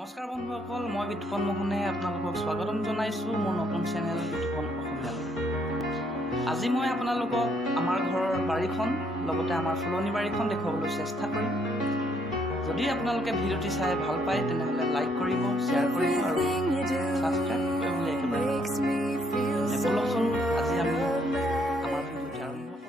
নমস্কাৰ বন্ধুসকল, মই বিতুপন মোহনে আপোনালোকক স্বাগতম জনাইছোঁ মোৰ নতুন চেনেল বিতুপন অসমীয়ালৈ। আজি মই আপোনালোকক আমাৰ ঘৰৰ বাৰীখন লগতে আমাৰ ফুলনি বাৰীখন দেখুৱাবলৈ চেষ্টা কৰিম। যদি আপোনালোকে ভিডিঅ'টি চাই ভাল পায় তেনেহ'লে লাইক কৰিব, শ্বেয়াৰ কৰিব আৰু ছাবস্ক্ৰাইব কৰিবলৈ একেবাৰে বলকচোন আজি আমি আমাৰ ভিডিঅ'টি আৰম্ভ কৰোঁ।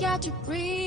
Got to breathe.